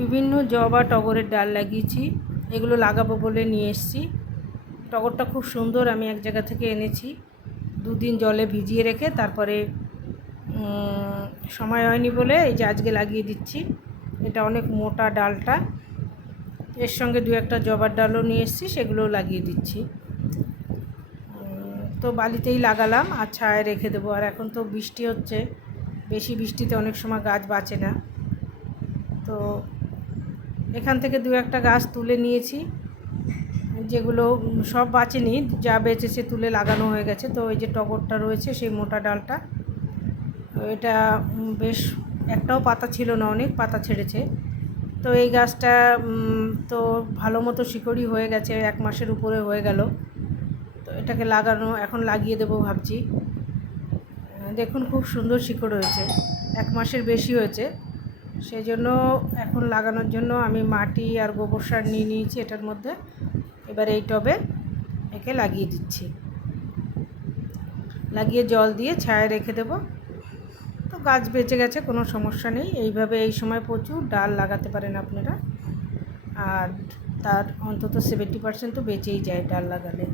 বিভিন্ন জবা টগরের ডাল লাগিয়েছি, এগুলো লাগাবো বলে নিয়ে এসেছি। টগরটা খুব সুন্দর, আমি এক জায়গা থেকে এনেছি। দুদিন জলে ভিজিয়ে রেখে তারপরে সময় হয়নি বলে এই যে আজকে লাগিয়ে দিচ্ছি। এটা অনেক মোটা ডালটা। এর সঙ্গে দু একটা জবার ডালও নিয়ে এসেছি, সেগুলোও লাগিয়ে দিচ্ছি। তো বালিতেই লাগালাম, আর ছায়ায় রেখে দেবো। আর এখন তো বৃষ্টি হচ্ছে, বেশি বৃষ্টিতে অনেক সময় গাছ বাঁচে না। তো এখান থেকে দু একটা গাছ তুলে নিয়েছি। যেগুলো সব বাঁচেনি, যা বেঁচেছে তুলে লাগানো হয়ে গেছে। তো ওই যে টগরটা রয়েছে, সেই মোটা ডালটা। এটা বেশ একটাও পাতা ছিল না, অনেক পাতা ছেড়েছে। তো এই গাছটা তো ভালো মতো শিকড়ি হয়ে গেছে, এক মাসের উপরে হয়ে গেল। তো এটাকে লাগানো, এখন লাগিয়ে দেবো ভাবছি। দেখুন, খুব সুন্দর শিকড় হয়েছে। এক মাসের বেশি হয়েছে। সেই জন্য এখন লাগানোর জন্য আমি মাটি আর গোবর সার নিয়ে নিয়েছি এটার মধ্যে। এবার এই টবে একে লাগিয়ে দিচ্ছি। লাগিয়ে জল দিয়ে ছায়া রেখে দেবো। তো গাছ বেঁচে গেছে, কোনো সমস্যা নেই। এইভাবে এই সময় প্রচুর ডাল লাগাতে পারেন আপনারা। আর তার অন্তত সেভেন্টি পার্সেন্ট তো বেঁচেই যায় ডাল লাগালে।